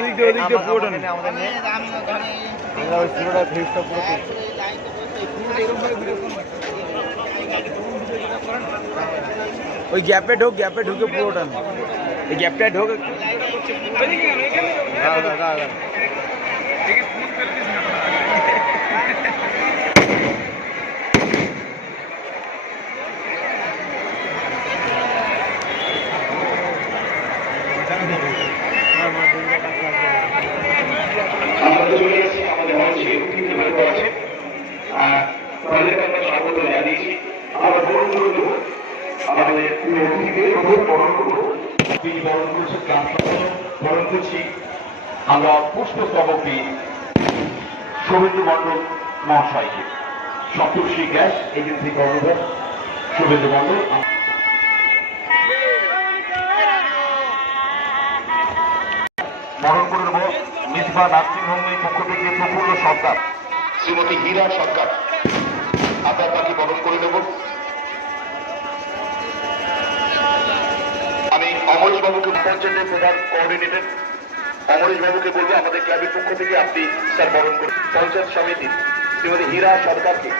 ওদিক দিয়ে পুরোটা নেই। আমরা ওই পুরোটা ফেসটা পুরো ওই গ্যাপে ঢুকে পুরোটা নেই। এই গ্যাপটা ঢোক একটু। আমাদের চলে এসেছি আমাদের মঞ্চে আছে তাদেরকে আমরা স্বাগত জানিয়েছি। আমরা বরণ করে দেবো আমাদের অতিথিদের বরণ করবো। তিনি বরণ করছে বরণ করছি আমরা পুষ্পস্তবক দিয়ে শুভেন্দু মণ্ডল মহাশয়কে, সপ্তর্ষি গ্যাস এজেন্সি কর্ণধার শুভেন্দু মণ্ডল। বরণ করে নেব মিসবা নার্সিংহোমের পক্ষ থেকে প্রফুল্ল সরকার, শ্রীমতী হীরা সরকার, আপনার তাকে বরণ করে নেব। আমি অমরেশ বাবুকে পঞ্চায়েতের প্রধান কোঅর্ডিনেটর অমরেশ বাবুকে বলবো আমাদের ক্লাবের পক্ষ থেকে আপনি স্যার বরণ করুন। পঞ্চায়েত সমিতি শ্রীমতী হীরা সরকারকে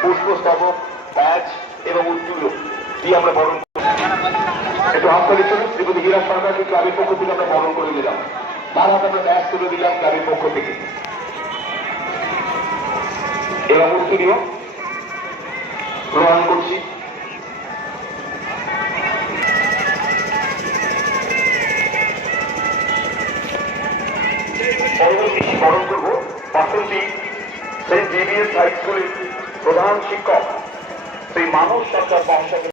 পুষ্পস্তবক, ব্যাজ এবং উত্তরীয় দিয়ে আমরা বরণ করব। একটু হাততালি করুন। শ্রীমতী হীরা সরকারকে ক্লাবের পক্ষ থেকে আমরা বরণ করে দিলাম। তার হাতে আমরা ব্যাজ তুলে দিলাম ক্লাবের পক্ষ থেকে এবং উত্তরীয় গ্রহণ করছি। পরবর্তী বরণ করব বাসন্তী সেই জিবিএস হাই স্কুলের প্রধান শিক্ষক শ্রী মানস সরকার মহাশয়।